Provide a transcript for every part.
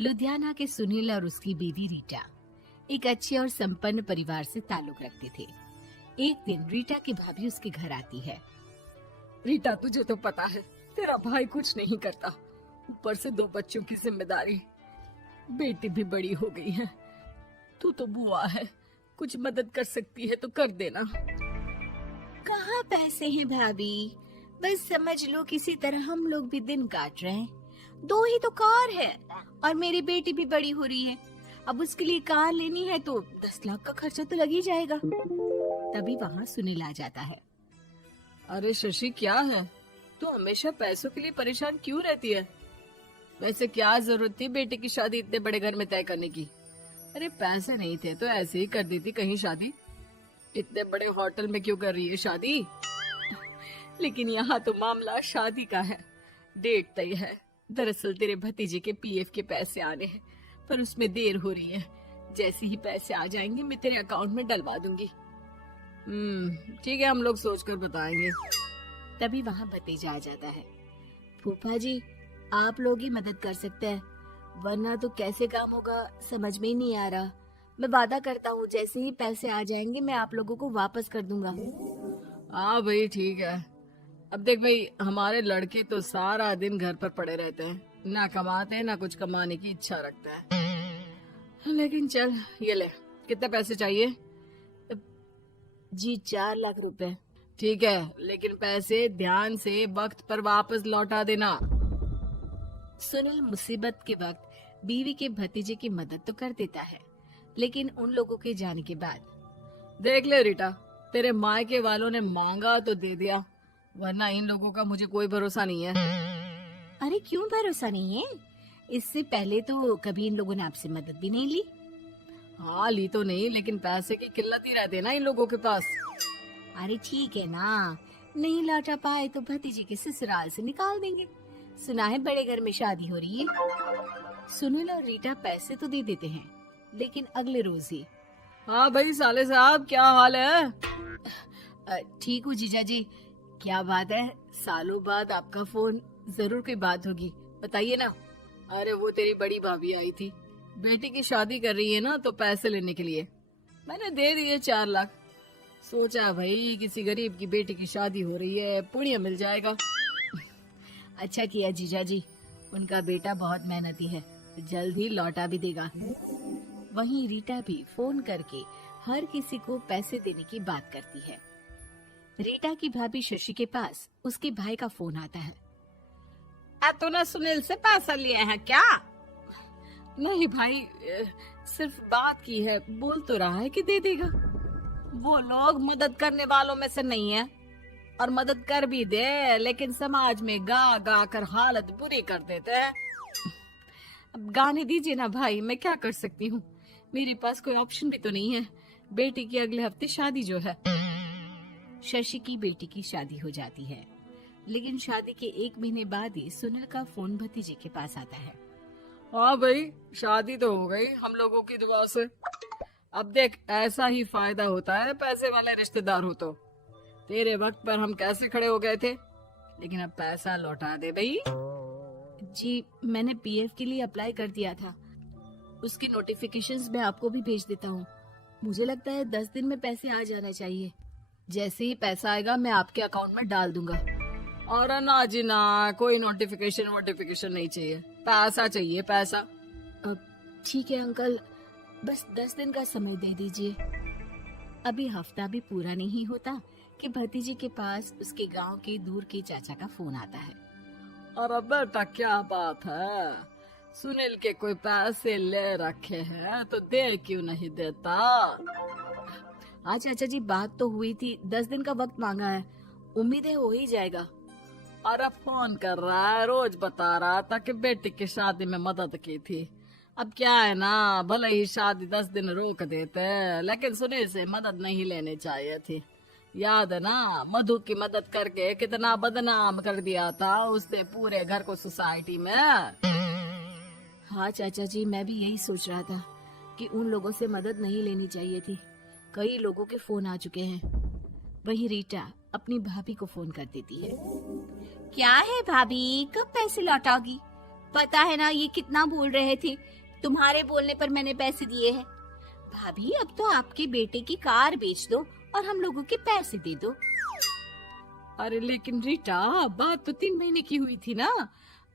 लुधियाना के सुनील और उसकी बीवी रीटा एक अच्छे और संपन्न परिवार से ताल्लुक रखते थे। एक दिन रीटा की भाभी उसके घर आती है। रीटा, तुझे तो पता है तेरा भाई कुछ नहीं करता, ऊपर से 2 बच्चों की जिम्मेदारी, बेटी भी बड़ी हो गई है। तू तो बुआ है, कुछ मदद कर सकती है तो कर देना। कहाँ पैसे हैं भाभी, बस समझ लो किसी तरह हम लोग भी दिन काट रहे हैं। 2 ही तो कार है और मेरी बेटी भी बड़ी हो रही है। अब उसके लिए कार लेनी है तो 10 लाख का खर्चा तो लग ही जाएगा। तभी वहाँ सुनील आ जाता है। अरे शशि, क्या है, तू हमेशा पैसों के लिए परेशान क्यों रहती है? वैसे क्या जरूरत थी बेटी की शादी इतने बड़े घर में तय करने की? अरे पैसे नहीं थे तो ऐसे ही कर देती कहीं शादी। इतने बड़े होटल में क्यों कर रही है शादी? लेकिन यहाँ तो मामला शादी का है, डेट तय है। दरअसल तेरे भतीजे के पीएफ के पैसे आने हैं, पर उसमें देर हो रही है। जैसे ही पैसे आ जाएंगे मैं तेरे अकाउंट में डलवा दूंगी। ठीक है, हम लोग सोचकर बताएंगे। तभी वहाँ भतीजा आ जाता है। फूफा जी, आप लोग ही मदद कर सकते हैं, वरना तो कैसे काम होगा समझ में ही नहीं आ रहा। मैं वादा करता हूँ जैसे ही पैसे आ जाएंगे मैं आप लोगों को वापस कर दूंगा। हाँ भाई, ठीक है। अब देख भाई, हमारे लड़के तो सारा दिन घर पर पड़े रहते हैं, ना कमाते हैं ना कुछ कमाने की इच्छा रखते हैं। लेकिन चल, ये ले, कितने पैसे चाहिए? जी 4 लाख रुपए। ठीक है, लेकिन पैसे ध्यान से वक्त पर वापस लौटा देना। सुनील मुसीबत के वक्त बीवी के भतीजे की मदद तो कर देता है, लेकिन उन लोगों के जाने के बाद देख ले रीटा, तेरे मायके वालों ने मांगा तो दे दिया, वरना इन लोगों का मुझे कोई भरोसा नहीं है। अरे क्यों भरोसा नहीं है? इससे पहले तो कभी इन लोगों ने आपसे मदद भी नहीं ली। हाँ, ली तो नहीं, लेकिन पैसे की किल्लत ही रहती है ना इन लोगों के पास। अरे ठीक है ना, नहीं लौटा पाए तो भतीजे के ससुराल से निकाल देंगे। सुना है बड़े घर में शादी हो रही है। सुनील और रीटा पैसे तो दे देते हैं, लेकिन अगले रोज ही। हाँ भाई साले साहब, क्या हाल है? ठीक हूँ जीजा जी। क्या बात है, सालों बाद आपका फोन, जरूर कोई बात होगी, बताइए ना। अरे वो तेरी बड़ी भाभी आई थी, बेटी की शादी कर रही है ना, तो पैसे लेने के लिए मैंने दे दिए 4 लाख। सोचा भाई किसी गरीब की बेटी की शादी हो रही है, पुण्य मिल जाएगा। अच्छा किया जीजा जी, उनका बेटा बहुत मेहनती है, जल्द ही लौटा भी देगा। वहीं रीटा भी फोन करके हर किसी को पैसे देने की बात करती है। रीटा की भाभी शशि के पास उसके भाई का फोन आता है। तूने सुनील से पैसा लिया है क्या? नहीं भाई, सिर्फ बात की है, बोल तो रहा है कि दे देगा। वो लोग मदद करने वालों में से नहीं है, और मदद कर भी दे लेकिन समाज में गा गा कर हालत बुरी कर देते हैं। अब गाने दीजिए ना भाई, मैं क्या कर सकती हूँ, मेरे पास कोई ऑप्शन भी तो नहीं है। बेटी की अगले हफ्ते शादी जो है। शशि की बेटी की शादी हो जाती है, लेकिन शादी के 1 महीने बाद ही सुनील का फोन भतीजे के पास आता है। हाँ भाई, शादी तो हो गई हम लोगों की दुआ से। अब देख, ऐसा ही फायदा होता है पैसे वाले रिश्तेदार हो तो। तेरे वक्त पर हम कैसे खड़े हो गए थे, लेकिन अब पैसा लौटा दे भाई। जी, मैंने पीएफ के लिए अप्लाई कर दिया था, उसकी नोटिफिकेशंस मैं आपको भी भेज देता हूँ। मुझे लगता है 10 दिन में पैसे आ जाना चाहिए। जैसे ही पैसा आएगा मैं आपके अकाउंट में डाल दूंगा। और ना जी ना, कोई नोटिफिकेशन नहीं चाहिए, पैसा चाहिए, पैसा। अब ठीक है अंकल, बस 10 दिन का समय दे दीजिए। अभी हफ्ता भी पूरा नहीं होता कि भतीजे के पास उसके गांव के दूर के चाचा का फोन आता है। अरे बेटा, क्या बात है, सुनील के कोई पैसे ले रखे हैं तो दे क्यों नहीं देता? हाँ चाचा जी, बात तो हुई थी, 10 दिन का वक्त मांगा है, उम्मीद है हो ही जाएगा। अरे फोन कर रहा है, रोज बता रहा था कि बेटी की शादी में मदद की थी। अब क्या है ना, भले ही शादी 10 दिन रोक देते, लेकिन सुनील से मदद नहीं लेनी चाहिए थी। याद है ना, मधु की मदद करके कितना बदनाम कर दिया था उसने पूरे घर को सोसाइटी में। हाँ चाचा जी, मैं भी यही सोच रहा था कि उन लोगों से मदद नहीं लेनी चाहिए थी। कई लोगों के फोन आ चुके हैं। वही रीटा अपनी भाभी को फोन कर देती है। क्या है भाभी, कब पैसे लौटाओगी? पता है ना ये कितना बोल रहे थे, तुम्हारे बोलने पर मैंने पैसे दिए हैं। भाभी अब तो आपके बेटे की कार बेच दो और हम लोगों के पैसे दे दो। अरे लेकिन रीटा, बात तो 3 महीने की हुई थी ना,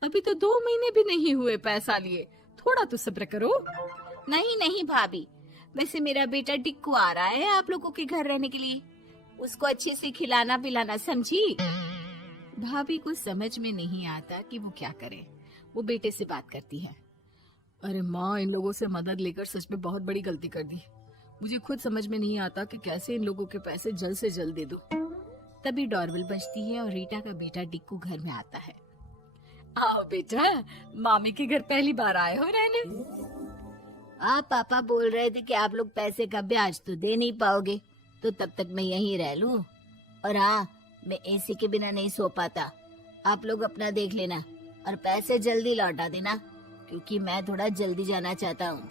अभी तो 2 महीने भी नहीं हुए पैसा लिए, थोड़ा तो सब्र करो। नहीं नहीं भाभी, वैसे मेरा बेटा टिक्कू आ रहा है आप लोगों के घर रहने के लिए, उसको अच्छे से खिलाना पिलाना, समझी? भाभी को समझ में नहीं आता कि वो क्या करे। वो बेटे से बात करती है। अरे माँ, इन लोगों से मदद लेकर सच में बहुत बड़ी गलती कर दी। मुझे खुद समझ में नहीं आता कि कैसे इन लोगों के पैसे जल्द से जल्द दे दूं। तभी डोरबेल बजती है और रीटा का बेटा टिक्कू घर में आता है। आओ बेटा, मामी के घर पहली बार आए हो रहने? आप पापा बोल रहे थे कि आप लोग पैसे का ब्याज तो दे नहीं पाओगे, तो तब तक मैं यहीं रह लूं। और हाँ, मैं एसी के बिना नहीं सो पाता। आप लोग अपना देख लेना और पैसे जल्दी लौटा देना, क्योंकि मैं थोड़ा जल्दी जाना चाहता हूँ।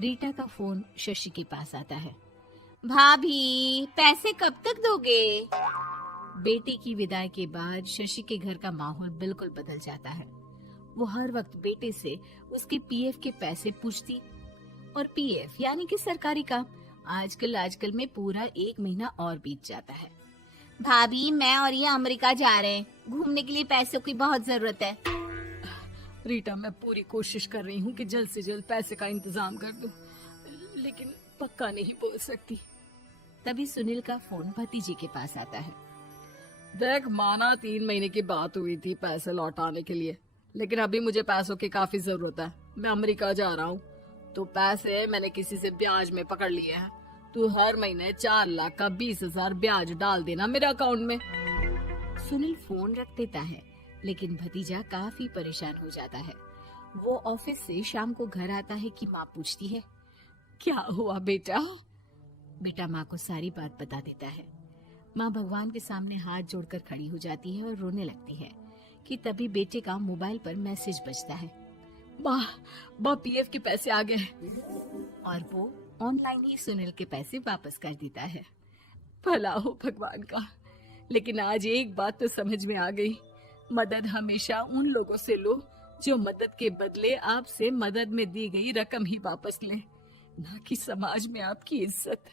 रीटा का फोन शशि के पास आता है। भाभी, पैसे कब तक दोगे? बेटे की विदाई के बाद शशि के घर का माहौल बिल्कुल बदल जाता है। वो हर वक्त बेटे से उसके पीएफ के पैसे पूछती, और पीएफ यानी कि सरकारी काम। आजकल में पूरा 1 महीना और बीत जाता है। भाभी, मैं और ये अमेरिका जा रहे हैं, घूमने के लिए पैसों की बहुत जरूरत है। रीटा, मैं पूरी कोशिश कर रही हूँ कि जल्द से जल्द पैसे का इंतजाम कर दूं, लेकिन पक्का नहीं बोल सकती। तभी सुनील का फोन भतीजे के पास आता है। देख माना 3 महीने की बात हुई थी पैसे लौटाने के लिए, लेकिन अभी मुझे पैसों की काफी जरूरत है। मैं अमेरिका जा रहा हूँ, तो पैसे मैंने किसी से ब्याज में पकड़ लिए हैं। तू हर महीने 4 लाख का 20,000 ब्याज डाल देना मेरे अकाउंट में। सुनील फोन रख देता है, लेकिन भतीजा काफी परेशान हो जाता है। वो ऑफिस से शाम को घर आता है कि माँ पूछती है, क्या हुआ बेटा? बेटा माँ को सारी बात बता देता है। माँ भगवान के सामने हाथ जोड़कर खड़ी हो जाती है और रोने लगती है कि तभी बेटे का मोबाइल पर मैसेज बजता है। माँ, पीएफ के पैसे आ गए। और वो ऑनलाइन ही सुनील के पैसे वापस कर देता है। भला हो भगवान का। लेकिन आज एक बात तो समझ में आ गई, मदद हमेशा उन लोगों से लो जो मदद के बदले आपसे मदद में दी गई रकम ही वापस लें, ना कि समाज में आपकी इज्जत।